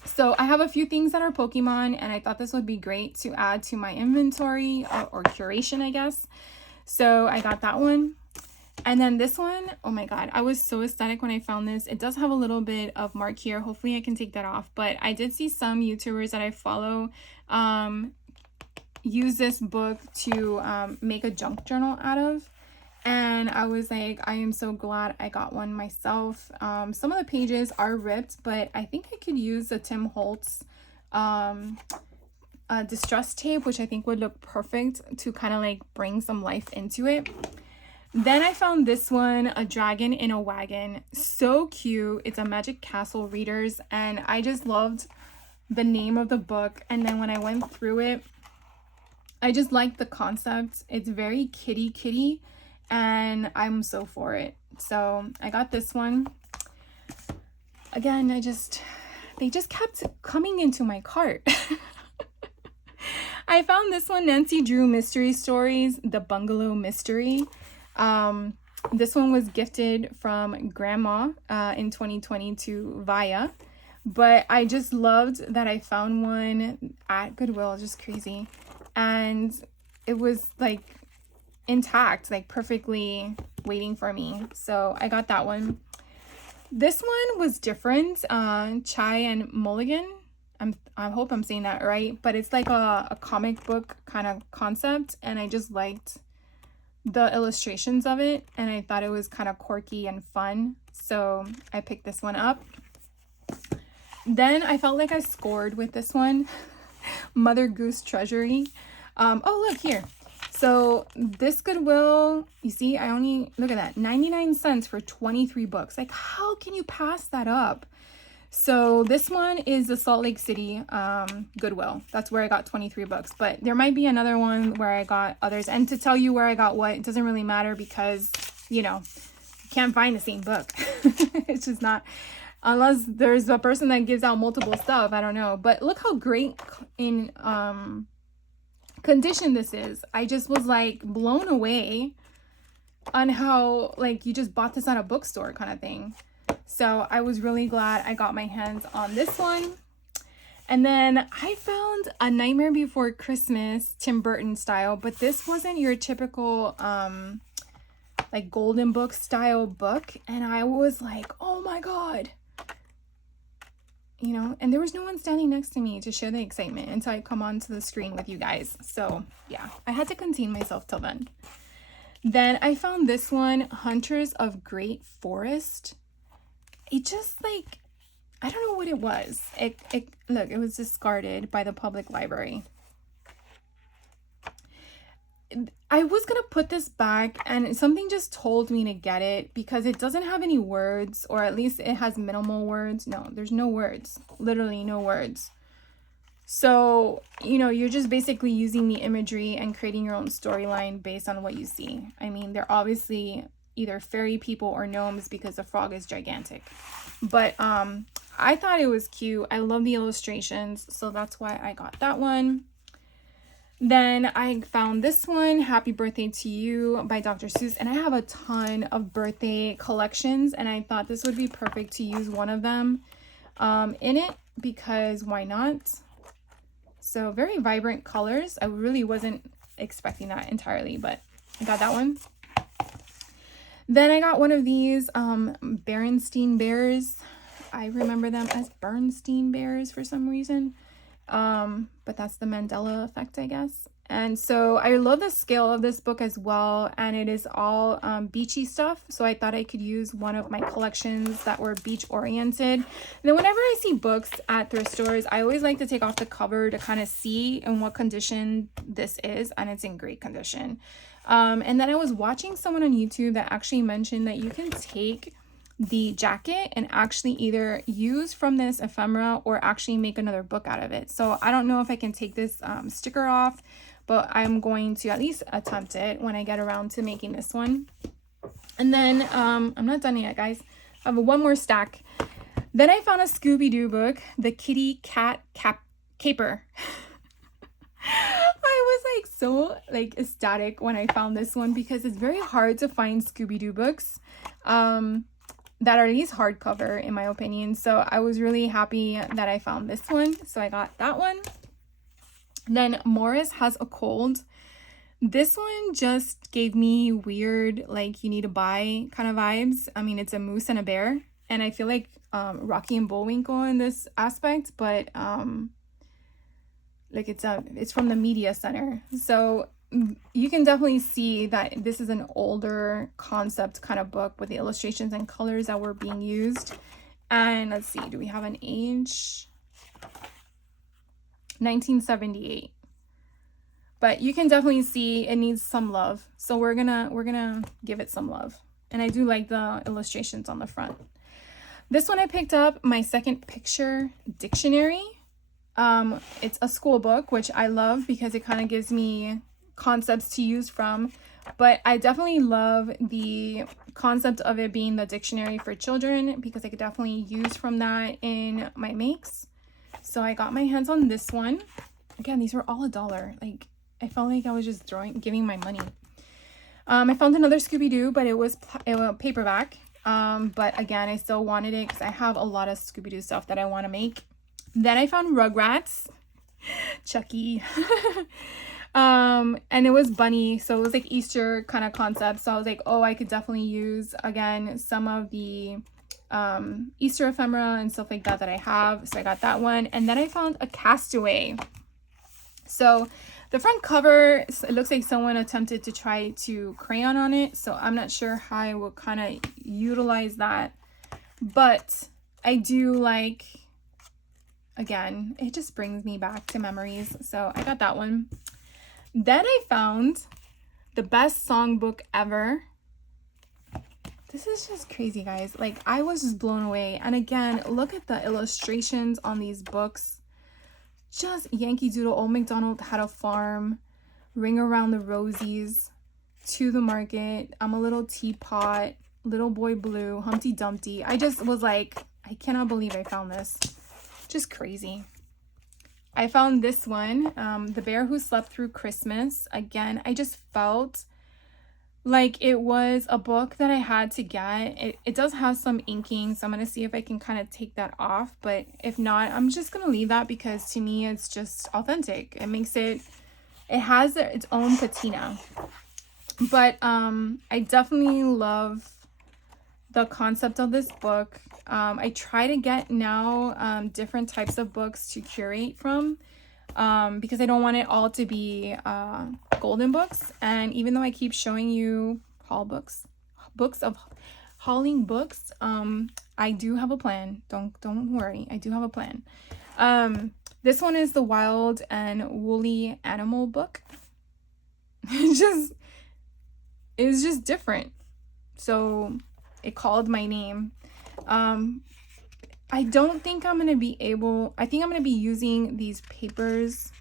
So I have a few things that are Pokemon, and I thought this would be great to add to my inventory or curation, I guess. So I got that one. And then this one, oh my god, I was so ecstatic when I found this. It does have a little bit of mark here. Hopefully I can take that off. But I did see some YouTubers that I follow use this book to make a junk journal out of. And I was like, I am so glad I got one myself. Some of the pages are ripped, but I think I could use a Tim Holtz distress tape, which I think would look perfect to kind of like bring some life into it. Then I found this one, A Dragon in a Wagon. So cute. It's a Magic Castle readers, and I just loved the name of the book. And then when I went through it, I just liked the concept. It's very kitty, and I'm so for it. So I got this one. Again, they just kept coming into my cart. I found this one, Nancy Drew Mystery Stories, The Bungalow Mystery. This one was gifted from Grandma in 2020 to Via, but I just loved that I found one at Goodwill. Just crazy. And it was like intact, like perfectly waiting for me. So I got that one. This one was different. Chai and Mulligan. I hope I'm saying that right, but it's like a comic book kind of concept, and I just liked the illustrations of it, and I thought it was kind of quirky and fun, so I picked this one up. Then I felt like I scored with this one, Mother Goose Treasury. Oh, look here. So this Goodwill, you see, I only, look at that, 99 cents for 23 books. Like, how can you pass that up? So this one is the Salt Lake City Goodwill. That's where I got 23 books. But there might be another one where I got others. And to tell you where I got what, it doesn't really matter because, you know, you can't find the same book. It's just not, unless there's a person that gives out multiple stuff. I don't know. But look how great in condition this is. I just was like blown away on how like you just bought this at a bookstore kind of thing. So I was really glad I got my hands on this one. And then I found A Nightmare Before Christmas, Tim Burton style, but this wasn't your typical like golden book style book. And I was like, oh my God. You know, and there was no one standing next to me to share the excitement until I come onto the screen with you guys. So yeah, I had to contain myself till then. Then I found this one, Hunters of Great Forest. It just like, I don't know what it was. Look, it was discarded by the public library. I was gonna put this back and something just told me to get it because it doesn't have any words, or at least it has minimal words. No, there's no words, literally no words. So, you know, you're just basically using the imagery and creating your own storyline based on what you see. I mean, they're obviously either fairy people or gnomes because the frog is gigantic. But I thought it was cute. I love the illustrations, so that's why I got that one. Then I found this one, Happy Birthday to You by Dr. Seuss, and I have a ton of birthday collections, and I thought this would be perfect to use one of them in it because why not? So very vibrant colors. I really wasn't expecting that entirely, but I got that one. Then I got one of these Berenstein Bears. I remember them as Bernstein Bears for some reason. But that's the Mandela effect, I guess. And so I love the scale of this book as well. And it is all beachy stuff. So I thought I could use one of my collections that were beach oriented. And then whenever I see books at thrift stores, I always like to take off the cover to kind of see in what condition this is. And it's in great condition. And then I was watching someone on YouTube that actually mentioned that you can take the jacket and actually either use from this ephemera or actually make another book out of it. So I don't know if I can take this sticker off, but I'm going to at least attempt it when I get around to making this one. And then I'm not done yet, guys. I have one more stack. Then I found a Scooby-Doo book, The Kitty Cat Caper. I was like so like ecstatic when I found this one because it's very hard to find Scooby-Doo books that are at least hardcover in my opinion. So I was really happy that I found this one. So I got that one. Then Morris Has a Cold. This one just gave me weird, like, you need to buy kind of vibes. I mean, it's a moose and a bear, and I feel like Rocky and Bullwinkle in this aspect, but like it's from the media center. So you can definitely see that this is an older concept kind of book with the illustrations and colors that were being used. And let's see, do we have an age? 1978. But you can definitely see it needs some love. So we're gonna give it some love. And I do like the illustrations on the front. This one I picked up, my second picture dictionary. It's a school book, which I love because it kind of gives me concepts to use from. But I definitely love the concept of it being the dictionary for children because I could definitely use from that in my makes. So I got my hands on this one. Again, these were all $1. Like, I felt like I was just giving my money. I found another Scooby-Doo, but it was paperback. But again, I still wanted it because I have a lot of Scooby-Doo stuff that I want to make. Then I found Rugrats, Chucky, and it was bunny, so it was like Easter kind of concept. So I was like, oh, I could definitely use again some of the Easter ephemera and stuff like that I have. So I got that one, and then I found a Castaway. So the front cover, it looks like someone attempted to try to crayon on it, so I'm not sure how I will kind of utilize that, but I do like, again, it just brings me back to memories, so I got that one. Then I found the best songbook ever. This is just crazy, guys. Like, I was just blown away. And again, look at the illustrations on these books. Just Yankee Doodle, Old MacDonald Had a Farm, Ring Around the Rosies, To the Market, I'm a Little Teapot, Little Boy Blue, Humpty Dumpty. I just was like, I cannot believe I found this. Just crazy. I found this one, The Bear Who Slept Through Christmas. Again, I just felt like it was a book that I had to get. It does have some inking, so I'm going to see if I can kind of take that off. But if not, I'm just going to leave that because to me, it's just authentic. It makes it has its own patina. But I definitely love the concept of this book. I try to get now different types of books to curate from. Because I don't want it all to be golden books. And even though I keep showing you books of hauling books, I do have a plan. Don't worry, I do have a plan. This one is the Wild and Woolly Animal book. It was just different, so it called my name. I don't think I'm going to be able, I think I'm going to be using these papers.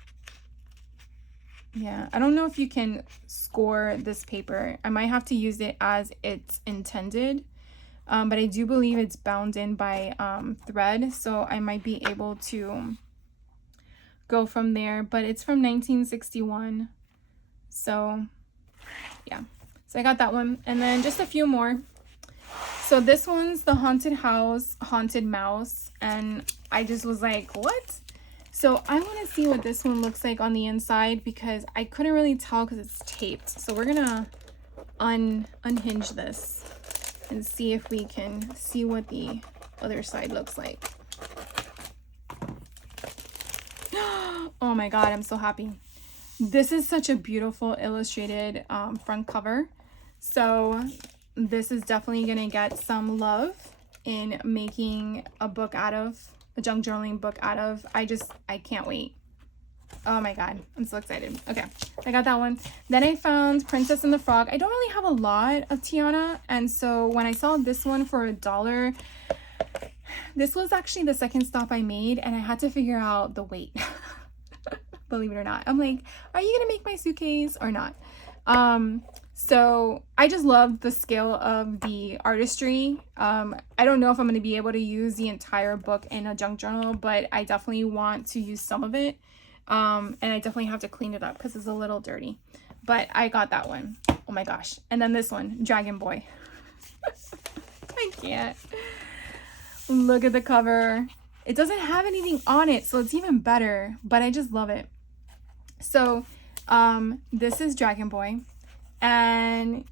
Yeah, I don't know if you can score this paper. I might have to use it as it's intended. But I do believe it's bound in by thread, so I might be able to go from there. But it's from 1961. So, yeah. So I got that one. And then just a few more. So this one's The Haunted House, Haunted Mouse, and I just was like, what? So I want to see what this one looks like on the inside because I couldn't really tell because it's taped. So we're gonna unhinge this and see if we can see what the other side looks like. Oh my god, I'm so happy. This is such a beautiful illustrated front cover. So this is definitely gonna get some love in making a book out of, a junk journaling book out of. I can't wait. Oh my god, I'm so excited. Okay, I got that one. Then I found Princess and the Frog. I don't really have a lot of Tiana, and so when I saw this one for $1, this was actually the second stop I made, and I had to figure out the weight. Believe it or not. I'm like, are you gonna make my suitcase or not? So I just love the scale of the artistry. I don't know if I'm going to be able to use the entire book in a junk journal, but I definitely want to use some of it. And I definitely have to clean it up because it's a little dirty. But I got that one. Oh my gosh. And then this one, Dragon Boy. I can't. Look at the cover. It doesn't have anything on it, so it's even better, but I just love it. So This is Dragon Boy, and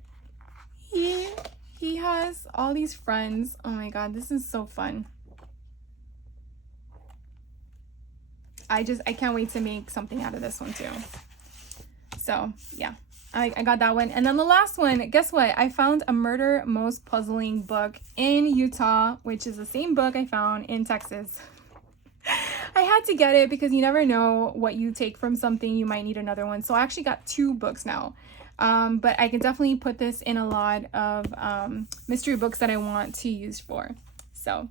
he has all these friends. Oh my god, this is so fun. I can't wait to make something out of this one too. So yeah, I got that one. And then the last one, guess what? I found a Murder Most Puzzling book in Utah, which is the same book I found in Texas. I had to get it because you never know what you take from something. You might need another one. So I actually got 2 books now. But I can definitely put this in a lot of mystery books that I want to use for. So,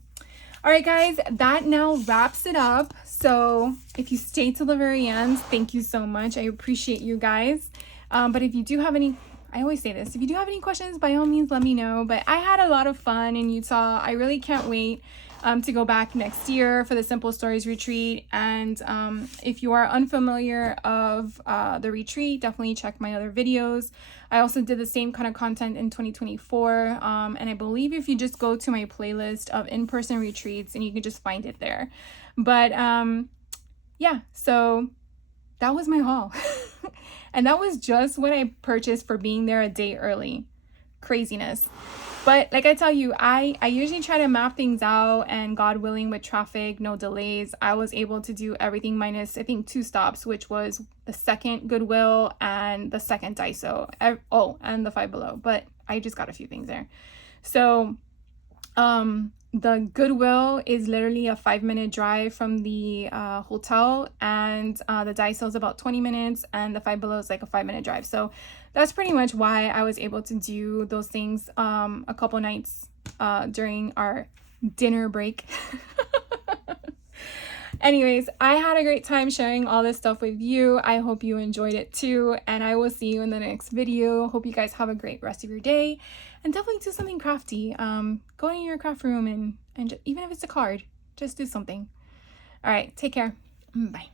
all right, guys, that now wraps it up. So if you stayed till the very end, thank you so much. I appreciate you guys. But if you do have any, I always say this, if you do have any questions, by all means, let me know. But I had a lot of fun in Utah. I really can't wait to go back next year for the Simple Stories retreat. And if you are unfamiliar of the retreat, definitely check my other videos. I also did the same kind of content in 2024. And I believe if you just go to my playlist of in-person retreats, and you can just find it there. But yeah, so that was my haul. And that was just what I purchased for being there a day early. Craziness. But like I tell you, I usually try to map things out, and God willing, with traffic, no delays, I was able to do everything minus, I think, 2 stops, which was the second Goodwill and the second Daiso. Oh, and the Five Below. But I just got a few things there. So the Goodwill is literally a 5-minute drive from the hotel, and the Daiso is about 20 minutes, and the Five Below is like a 5-minute drive. So that's pretty much why I was able to do those things a couple nights during our dinner break. Anyways, I had a great time sharing all this stuff with you. I hope you enjoyed it too, and I will see you in the next video. Hope you guys have a great rest of your day, and definitely do something crafty. Go in your craft room and even if it's a card, just do something. All right, take care. Bye.